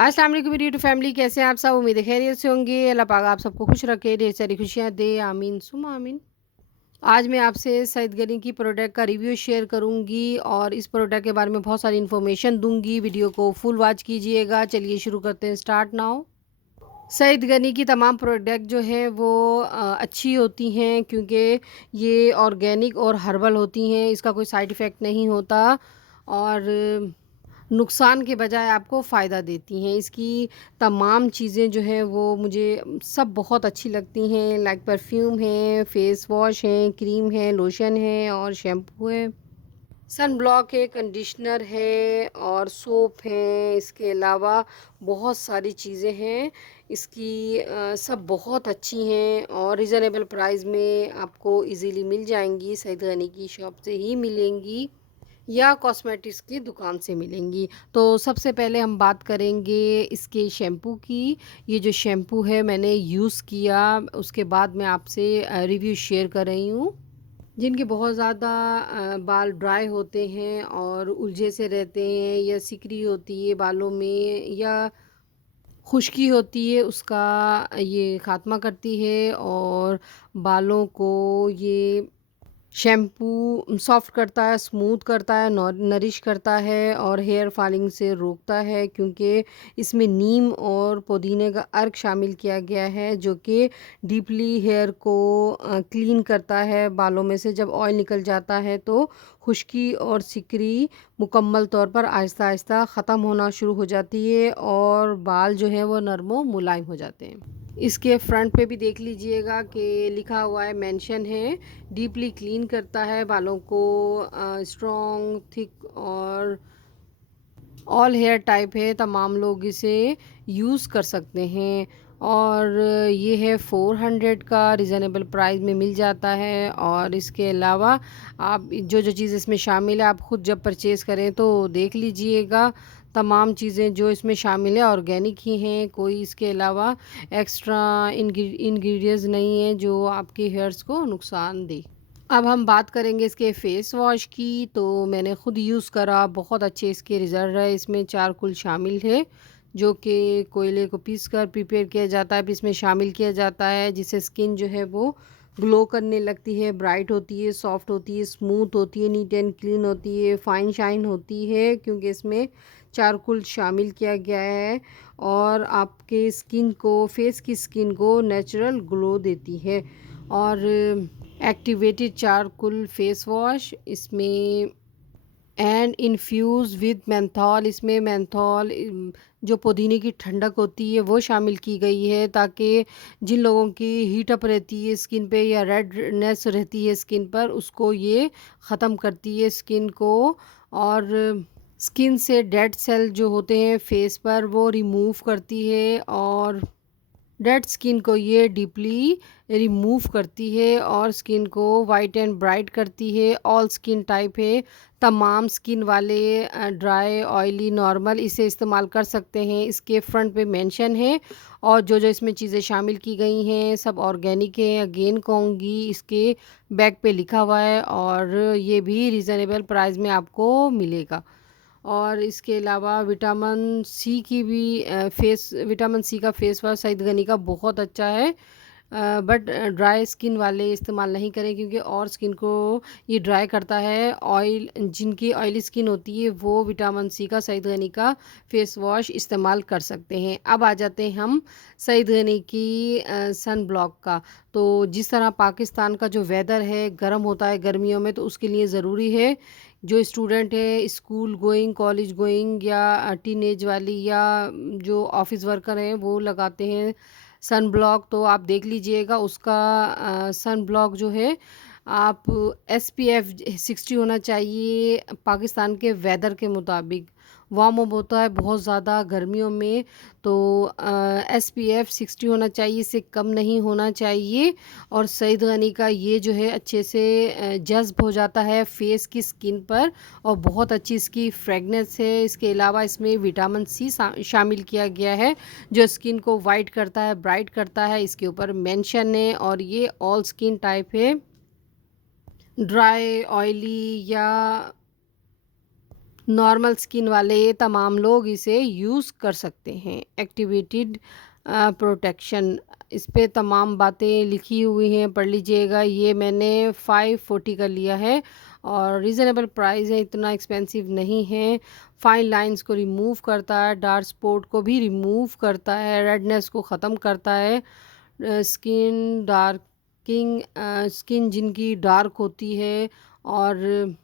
अस्सलाम वालेकुम मेरी यूट्यूब फैमिली, कैसे हैं आप सब? उम्मीद है खैरियत से होंगे। अल्लाह पाक आप सबको खुश रखे, ढेर सारी खुशियाँ दे, आमीन सुम्मा आमीन। आज मैं आपसे सईद गनी की प्रोडक्ट का रिव्यू शेयर करूंगी और इस प्रोडक्ट के बारे में बहुत सारी इन्फॉर्मेशन दूंगी। वीडियो को फुल वॉच कीजिएगा। चलिए शुरू करते हैं, स्टार्ट नाउ। सईद गनी की तमाम प्रोडक्ट जो है वो अच्छी होती हैं, क्योंकि ये ऑर्गेनिक और हर्बल होती हैं। इसका कोई साइड इफ़ेक्ट नहीं होता और नुकसान के बजाय आपको फ़ायदा देती हैं। इसकी तमाम चीज़ें जो हैं वो मुझे सब बहुत अच्छी लगती हैं। लाइक परफ्यूम है, फेस वॉश है, क्रीम है, लोशन है और शैम्पू है, सन ब्लॉक है, कंडीशनर है और सोप है। इसके अलावा बहुत सारी चीज़ें हैं। इसकी सब बहुत अच्छी हैं और रिज़नेबल प्राइस में आपको इजीली मिल जाएंगी। सईद गनी की शॉप से ही मिलेंगी या कॉस्मेटिक्स की दुकान से मिलेंगी। तो सबसे पहले हम बात करेंगे इसके शैम्पू की। ये जो शैम्पू है मैंने यूज़ किया, उसके बाद मैं आपसे रिव्यू शेयर कर रही हूँ। जिनके बहुत ज़्यादा बाल ड्राई होते हैं और उलझे से रहते हैं या सिकरी होती है बालों में या खुश्की होती है, उसका ये ख़ात्मा करती है और बालों को ये शैम्पू सॉफ्ट करता है, स्मूथ करता है, नरिश करता है और हेयर फॉलिंग से रोकता है, क्योंकि इसमें नीम और पुदीने का अर्क शामिल किया गया है, जो कि डीपली हेयर को क्लीन करता है। बालों में से जब ऑयल निकल जाता है तो खुश्की और सिकरी मुकम्मल तौर पर आहिस्ता आहिस्ता ख़त्म होना शुरू हो जाती है और बाल जो हैं वो नरम व मुलायम हो जाते हैं। इसके फ्रंट पे भी देख लीजिएगा कि लिखा हुआ है, मेंशन है, डीपली क्लीन करता है बालों को, स्ट्रॉन्ग, थिक और ऑल हेयर टाइप है। तमाम लोग इसे यूज़ कर सकते हैं और ये है 400 का, रिज़नेबल प्राइस में मिल जाता है। और इसके अलावा आप जो जो चीज़ इसमें शामिल है आप ख़ुद जब परचेज़ करें तो देख लीजिएगा। तमाम चीज़ें जो इसमें शामिल है ऑर्गेनिक ही हैं, कोई इसके अलावा एक्स्ट्रा इंग्रेडिएंट्स नहीं है जो आपके हेयर्स को नुकसान दे। अब हम बात करेंगे इसके फ़ेस वॉश की। तो मैंने ख़ुद यूज़ करा, बहुत अच्छे इसके रिज़ल्ट है। इसमें चारकोल शामिल है, जो कि कोयले को पीस कर प्रिपेयर किया जाता है, फिर इसमें शामिल किया जाता है, जिससे स्किन जो है वो ग्लो करने लगती है, ब्राइट होती है, सॉफ्ट होती है, स्मूथ होती है, नीट एंड क्लीन होती है, फ़ाइन शाइन होती है, क्योंकि इसमें चारकोल शामिल किया गया है और आपके स्किन को, फेस की स्किन को नेचुरल ग्लो देती है। और एक्टिवेटेड चारकोल फेस वॉश इसमें एंड इन्फ्यूज़ विद मेंथॉल, इसमें मेंथॉल जो पुदीने की ठंडक होती है वो शामिल की गई है, ताकि जिन लोगों की हीट अप रहती है स्किन पे या रेडनेस रहती है स्किन पर, उसको ये ख़त्म करती है स्किन को। और स्किन से डेड सेल जो होते हैं फेस पर वो रिमूव करती है और डेड स्किन को ये डीपली रिमूव करती है और स्किन को वाइट एंड ब्राइट करती है। ऑल स्किन टाइप है, तमाम स्किन वाले, ड्राई, ऑयली, नॉर्मल इसे इस्तेमाल कर सकते हैं। इसके फ्रंट पे मेंशन है और जो जो इसमें चीज़ें शामिल की गई हैं सब ऑर्गेनिक है। अगेन कहूँगी, इसके बैक पे लिखा हुआ है और ये भी रीज़नेबल प्राइस में आपको मिलेगा। और इसके अलावा विटामिन सी की भी विटामिन सी का फेस वॉश सईद गनी का बहुत अच्छा है, बट ड्राई स्किन वाले इस्तेमाल नहीं करें, क्योंकि और स्किन को ये ड्राई करता है। ऑयल, जिनकी ऑयली स्किन होती है वो विटामिन सी का, सईद गनी का फेस वॉश इस्तेमाल कर सकते हैं। अब आ जाते हैं हम सईद गनी की सन ब्लॉक का। तो जिस तरह पाकिस्तान का जो वेदर है गर्म होता है गर्मियों में, तो उसके लिए ज़रूरी है जो स्टूडेंट है, स्कूल गोइंग, कॉलेज गोइंग या टीनेज वाली या जो ऑफिस वर्कर हैं वो लगाते हैं सन ब्लॉक। तो आप देख लीजिएगा उसका सन ब्लॉक जो है आप SPF 60 होना चाहिए पाकिस्तान के वेदर के मुताबिक। वार्म अप होता है बहुत ज़्यादा गर्मियों में, तो SPF 60 होना चाहिए, इससे कम नहीं होना चाहिए। और सईद गनी का ये जो है अच्छे से जज़्ब हो जाता है फेस की स्किन पर और बहुत अच्छी इसकी फ्रेगनेंस है। इसके अलावा इसमें विटामिन सी शामिल किया गया है, जो स्किन को वाइट करता है, ब्राइट करता है। इसके ऊपर मेंशन है और ये ऑल स्किन टाइप है, ड्राई, ऑयली या नॉर्मल स्किन वाले तमाम लोग इसे यूज़ कर सकते हैं। एक्टिवेटेड प्रोटेक्शन, इस पे तमाम बातें लिखी हुई हैं, पढ़ लीजिएगा। ये मैंने 540 का लिया है और रीज़नेबल प्राइस है, इतना एक्सपेंसिव नहीं है। फाइन लाइंस को रिमूव करता है, डार्क स्पॉट को भी रिमूव करता है, रेडनेस को ख़त्म करता है। स्किन जिनकी डार्क होती है और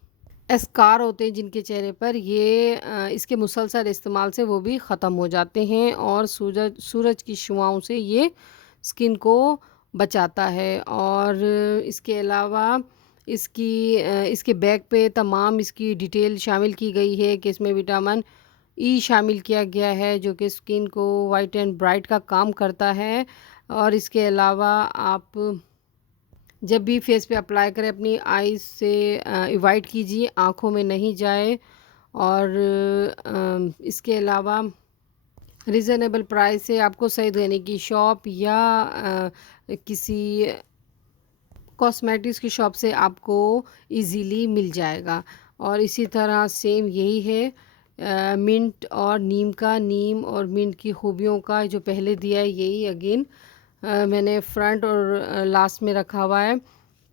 एस्कार होते हैं जिनके चेहरे पर, ये इसके मुसलसल इस्तेमाल से वो भी ख़त्म हो जाते हैं और सूरज की शुआओं से ये स्किन को बचाता है। और इसके अलावा इसके बैक पे तमाम इसकी डिटेल शामिल की गई है कि इसमें विटामिन ई शामिल किया गया है जो कि स्किन को वाइट एंड ब्राइट का काम करता है। और इसके अलावा आप जब भी फेस पे अप्लाई करें अपनी आईज से अवॉइड कीजिए, आँखों में नहीं जाए। और इसके अलावा रीज़नेबल प्राइस से आपको सईद गनी की शॉप या किसी कॉस्मेटिक्स की शॉप से आपको इजीली मिल जाएगा। और इसी तरह सेम यही है मिंट और नीम और मिंट की खूबियों का जो पहले दिया है यही अगेन मैंने फ्रंट और लास्ट में रखा हुआ है,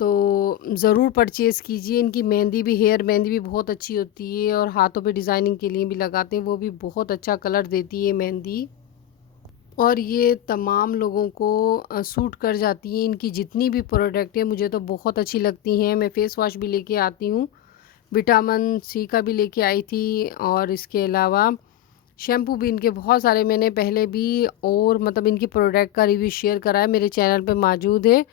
तो ज़रूर परचेज़ कीजिए। इनकी मेहंदी भी, हेयर मेहंदी भी बहुत अच्छी होती है और हाथों पे डिज़ाइनिंग के लिए भी लगाते हैं, वो भी बहुत अच्छा कलर देती है मेहंदी। और ये तमाम लोगों को सूट कर जाती हैं। इनकी जितनी भी प्रोडक्ट है मुझे तो बहुत अच्छी लगती हैं। मैं फ़ेस वॉश भी लेके आती हूँ, विटामिन सी का भी लेके आई थी और इसके अलावा शैम्पू भी इनके बहुत सारे मैंने पहले भी और मतलब इनकी प्रोडक्ट का रिव्यू शेयर करा है, मेरे चैनल पे मौजूद है।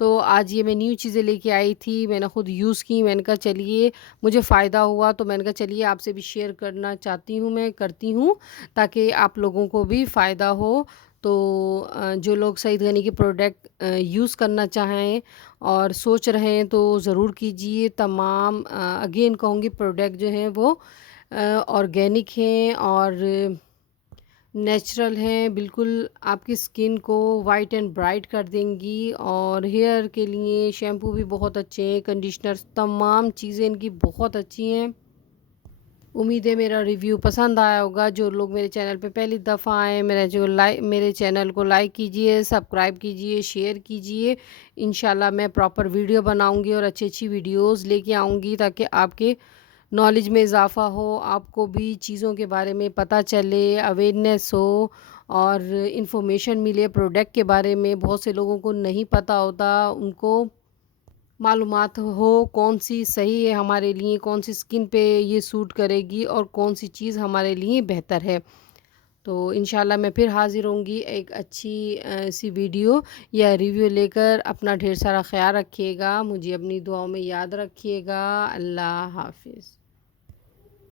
तो आज ये मैं न्यू चीज़ें लेके आई थी, मैंने ख़ुद यूज़ की। मैंने कहा चलिए मुझे फ़ायदा हुआ तो मैंने कहा चलिए आपसे भी शेयर करना चाहती हूँ, मैं करती हूँ ताकि आप लोगों को भी फ़ायदा हो। तो जो लोग सईद गनी की प्रोडक्ट यूज़ करना चाहें और सोच रहे हैं तो ज़रूर कीजिए। तमाम अगेन कहूँगी प्रोडक्ट जो हैं वो ऑर्गेनिक हैं और नेचुरल हैं, बिल्कुल आपकी स्किन को वाइट एंड ब्राइट कर देंगी। और हेयर के लिए शैम्पू भी बहुत अच्छे हैं, कंडीशनर्स, तमाम चीज़ें इनकी बहुत अच्छी हैं। उम्मीद है मेरा रिव्यू पसंद आया होगा। जो लोग मेरे चैनल पे पहली दफ़ा आए, मेरे चैनल को लाइक कीजिए, सब्सक्राइब कीजिए, शेयर कीजिए। इंशाल्लाह मैं प्रॉपर वीडियो बनाऊंगी और अच्छी वीडियोस लेके आऊँगी ताकि आपके नॉलेज में इजाफ़ा हो, आपको भी चीज़ों के बारे में पता चले, अवेयरनेस हो और इन्फॉर्मेशन मिले प्रोडक्ट के बारे में। बहुत से लोगों को नहीं पता होता, उनको मालूमात हो कौन सी सही है हमारे लिए, कौन सी स्किन पे ये सूट करेगी और कौन सी चीज़ हमारे लिए बेहतर है। तो इंशाल्लाह मैं फिर हाज़िर होंगी एक अच्छी सी वीडियो या रिव्यू लेकर। अपना ढेर सारा ख्याल रखिएगा, मुझे अपनी दुआओं में याद रखिएगा। अल्लाह हाफ़िज़।